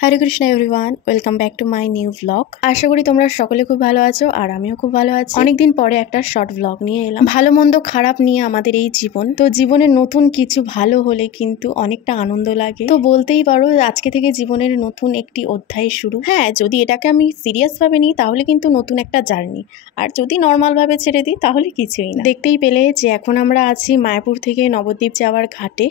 Hare Krishna everyone, welcome back to my new blog. আশা করি তোমরা সকলে খুব ভালো আছো আর আমিও খুব ভালো আছি। অনেকদিন পরে একটা শর্ট ব্লগ নিয়ে এলাম। ভালো মন্দ খারাপ নিয়ে আমাদের এই জীবন, তো জীবনে নতুন কিছু ভালো হলে কিন্তু অনেকটা আনন্দ লাগে। তো বলতেই পারো আজকে থেকে জীবনের নতুন একটি অধ্যায় শুরু। হ্যাঁ, যদি এটাকে আমি সিরিয়াস ভাবে নিই তাহলে কিন্তু নতুন একটা জার্নি, আর যদি নর্মাল ভাবে ছেড়ে দিই তাহলে কিছুই না। দেখতেই পেলে যে এখন আমরা আছি মায়াপুর থেকে নবদ্বীপ যাওয়ার ঘাটে,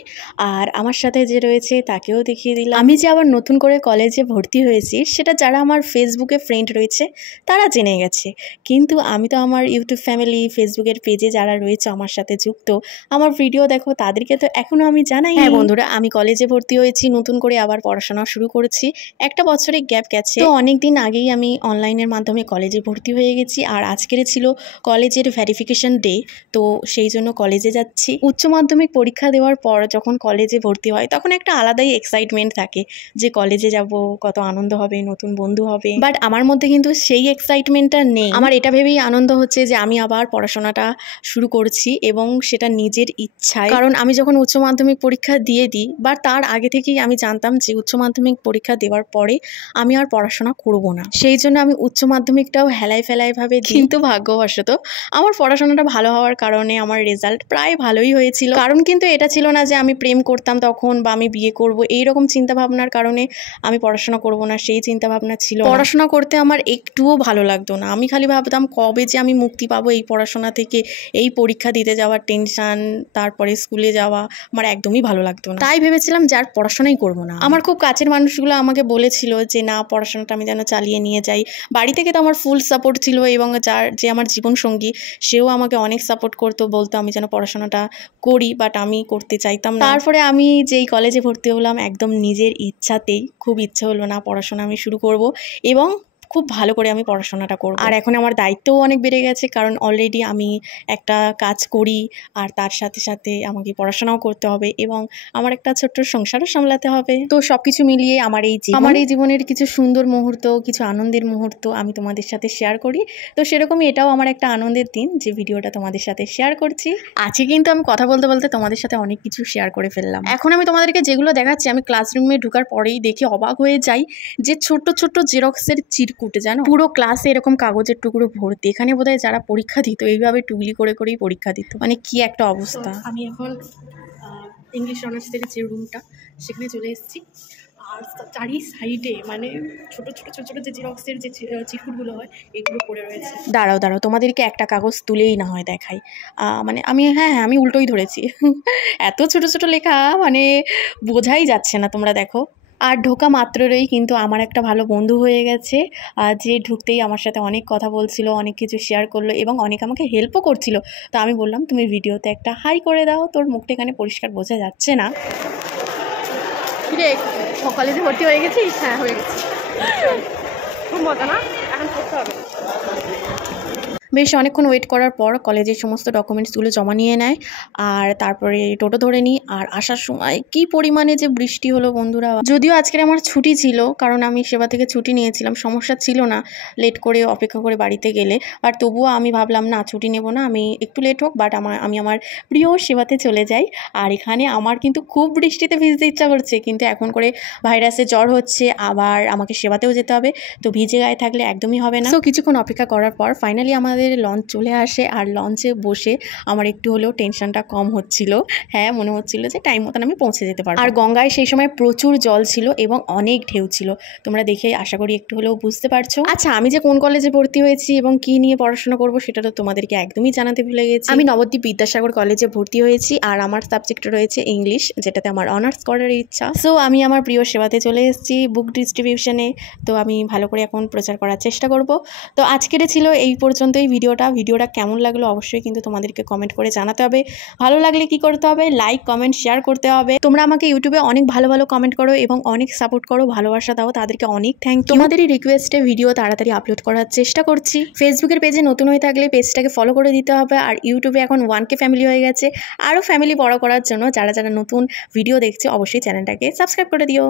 আর আমার সাথে যে রয়েছে তাকেও দেখিয়ে দিলাম। আমি যে আবার নতুন করে কলেজে ভর্তি হয়েছি সেটা যারা আমার ফেসবুকে ফ্রেন্ড রয়েছে তারা জেনে গেছে, কিন্তু আমি তো আমার ইউটিউব ফ্যামিলি ফেসবুকের পেজে যারা রয়েছে আমার সাথে যুক্ত, আমার ভিডিও দেখো, তাদেরকে তো এখনো আমি জানাই। হ্যাঁ বন্ধুরা, আমি কলেজে ভর্তি হয়েছি, নতুন করে আবার পড়াশোনা শুরু করেছি। একটা বছরের গ্যাপ গেছে, তো অনেকদিন আগেই আমি অনলাইনের মাধ্যমে কলেজে ভর্তি হয়ে গেছি, আর আজকের ছিল কলেজের ভেরিফিকেশন ডে, তো সেই জন্য কলেজে যাচ্ছি। উচ্চ মাধ্যমিক পরীক্ষা দেওয়ার পর যখন কলেজে ভর্তি হয় তখন একটা আলাদাই এক্সাইটমেন্ট থাকে যে কলেজে যাব, কত আনন্দ হবে, নতুন বন্ধু হবে। বাট আমার মধ্যে কিন্তু সেই এক্সাইটমেন্টটা নেই। আমার এটা ভেবেই আনন্দ হচ্ছে যে আমি আবার পড়াশোনাটা শুরু করছি, এবং সেটা নিজের ইচ্ছায়। কারণ আমি যখন উচ্চ মাধ্যমিক পরীক্ষা দিয়ে দিই, বা তার আগে থেকেই আমি জানতাম যে উচ্চ মাধ্যমিক পরীক্ষা দেওয়ার পরে আমি আর পড়াশোনা করব না, সেই জন্য আমি উচ্চ মাধ্যমিকটাও হেলাই ফেলাই ভাবে। কিন্তু ভাগ্যবশত আমার পড়াশোনাটা ভালো হওয়ার কারণে আমার রেজাল্ট প্রায় ভালোই হয়েছিল। কারণ কিন্তু এটা ছিল না যে আমি প্রেম করতাম তখন, বা আমি বিয়ে করব, এইরকম চিন্তা ভাবনার কারণে আমি পড়াশোনা করব না, সেই চিন্তা ভাবনা ছিল। পড়াশোনা করতে আমার একটুও ভালো লাগতো না। আমি খালি ভাবতাম কবে যে আমি মুক্তি পাবো এই পড়াশোনা থেকে, এই পরীক্ষা দিতে যাওয়ার টেনশন, তারপরে স্কুলে যাওয়া আমার একদমই ভালো লাগতো না। তাই ভেবেছিলাম যে আর পড়াশোনাই করব না। আমার খুব কাছের মানুষগুলো আমাকে বলেছিল যে না, পড়াশোনাটা আমি যেন চালিয়ে নিয়ে যাই। বাড়ি থেকে তো আমার ফুল সাপোর্ট ছিল, এবং যে আমার জীবনসঙ্গী সেও আমাকে অনেক সাপোর্ট করতো, বলতো আমি যেন পড়াশোনাটা করি, বাট আমি করতে চাইতাম না। তারপরে আমি যেই কলেজে ভর্তি হলাম একদম নিজের ইচ্ছাতেই, খুব ইচ্ছে হলো না পড়াশোনা আমি শুরু করব, এবং খুব ভালো করে আমি পড়াশোনাটা করব। আর এখন আমার দায়িত্বও অনেক বেড়ে গেছে, কারণ অলরেডি আমি একটা কাজ করি, আর তার সাথে সাথে আমাকে পড়াশোনাও করতে হবে, এবং আমার একটা ছোট্ট সংসারও সামলাতে হবে। তো সবকিছু মিলিয়ে আমার এই জীবনের কিছু সুন্দর মুহূর্ত, কিছু আনন্দের মুহূর্ত আমি তোমাদের সাথে শেয়ার করি। তো সেরকমই এটাও আমার একটা আনন্দের দিন যে ভিডিওটা তোমাদের সাথে শেয়ার করছি। আজকে কিন্তু আমি কথা বলতে বলতে তোমাদের সাথে অনেক কিছু শেয়ার করে ফেললাম। এখন আমি তোমাদেরকে যেগুলো দেখাচ্ছি, আমি ক্লাসরুমে ঢোকার পরেই দেখে অবাক হয়ে যাই যে ছোট্ট ছোট্ট জেরক্সের চিরকুটে, জানো, পুরো ক্লাসে এরকম কাগজের টুকরো ভর্তি। এখানে বোধহয় যারা পরীক্ষা দিত এইভাবে টুগলি করে করেই পরীক্ষা দিত, মানে কি একটা অবস্থা। আমি এখন ইংলিশ অনার্স থেকে যে রুমটা, সেখানে চলে এসেছি, আর চারি সাইডে মানে ছোট ছোট ছোট ছোট যে জেরক্সের যে চিরকুটগুলো হয় এগুলো পড়ে রয়েছে। দাঁড়াও তোমাদেরকে একটা কাগজ তুলেই না হয় দেখাই। মানে আমি উল্টোই ধরেছি। এত ছোট ছোট লেখা, মানে বোঝাই যাচ্ছে না, তোমরা দেখো। আর ঢোকা মাত্রই কিন্তু আমার একটা ভালো বন্ধু হয়ে গেছে, যে ঢুকতেই আমার সাথে অনেক কথা বলছিল, অনেক কিছু শেয়ার করলো, এবং অনেক আমাকে হেল্পও করছিল। তো আমি বললাম তুমি ভিডিওতে একটা হাই করে দাও, তোর মুখটা এখানে পরিষ্কার বোঝা যাচ্ছে না। কলেজে ভর্তি হয়ে গেছিস? হ্যাঁ, হয়ে গেছি। খুব মজা না? এখন করতে হবে। বেশ অনেকক্ষণ ওয়েট করার পর কলেজের সমস্ত ডকুমেন্টসগুলো জমা নিয়ে নেয়, আর তারপরে টোটো ধরে নিই। আর আসার সময় কি পরিমাণে যে বৃষ্টি হলো বন্ধুরা। যদিও আজকের আমার ছুটি ছিল, কারণ আমি সেবা থেকে ছুটি নিয়েছিলাম, সমস্যা ছিল না লেট করে অপেক্ষা করে বাড়িতে গেলে। বাট তবুও আমি ভাবলাম না, ছুটি নেব না, আমি একটু লেট হোক, বাট আমি আমার প্রিয় সেবাতে চলে যাই। আর এখানে আমার কিন্তু খুব বৃষ্টিতে ভিজতে ইচ্ছা করছে, কিন্তু এখন করে ভাইরাসে জ্বর হচ্ছে, আবার আমাকে সেবাতেও যেতে হবে, তো ভিজে গায়ে থাকলে একদমই হবে না। তো কিছুক্ষণ অপেক্ষা করার পর ফাইনালি আমাদের লঞ্চ চলে আসে, আর লঞ্চে বসে আমার একটু হলেও টেনশনটা কম হচ্ছিল। হ্যাঁ, মনে হচ্ছিল যে টাইম মতন আমি পৌঁছে যেতে পারবো। আর গঙ্গায় সেই সময় প্রচুর জল ছিল এবং অনেক ঢেউ ছিল, তোমরা দেখে আশা করি একটু হলেও বুঝতে পারছো। আচ্ছা, আমি যে কোন কলেজে ভর্তি হয়েছি এবং কি নিয়ে পড়াশোনা করবো সেটা তো তোমাদেরকে একদমই জানাতে ভুলে গেছি। আমি নবদ্বীপ বিদ্যাসাগর কলেজে ভর্তি হয়েছি, আর আমার সাবজেক্ট রয়েছে ইংলিশ, যেটাতে আমার অনার্স করার ইচ্ছা। সো আমি আমার প্রিয় সেবাতে চলে এসেছি বুক ডিস্ট্রিবিউশনে, তো আমি ভালো করে এখন প্রচার করার চেষ্টা করব। তো আজকের ছিল এই পর্যন্তই ভিডিওটা কেমন লাগলো অবশ্যই কিন্তু তোমাদেরকে কমেন্ট করে জানাতে হবে। ভালো লাগলে কি করতে হবে? লাইক, কমেন্ট, শেয়ার করতে হবে। তোমরা আমাকে ইউটিউবে অনেক ভালো ভালো কমেন্ট করো এবং অনেক সাপোর্ট করো, ভালোবাসা দাও, তাদেরকে অনেক থ্যাংক ইউ। তোমাদেরই রিকোয়েস্টে ভিডিও তাড়াতাড়ি আপলোড করার চেষ্টা করছি। ফেসবুকের পেজে নতুন হয়ে থাকলে পেজটাকে ফলো করে দিতে হবে, আর ইউটিউবে এখন 1K ফ্যামিলি হয়ে গেছে। আরও ফ্যামিলি বড় করার জন্য যারা যারা নতুন ভিডিও দেখছে অবশ্যই চ্যানেলটাকে সাবস্ক্রাইব করে দিও।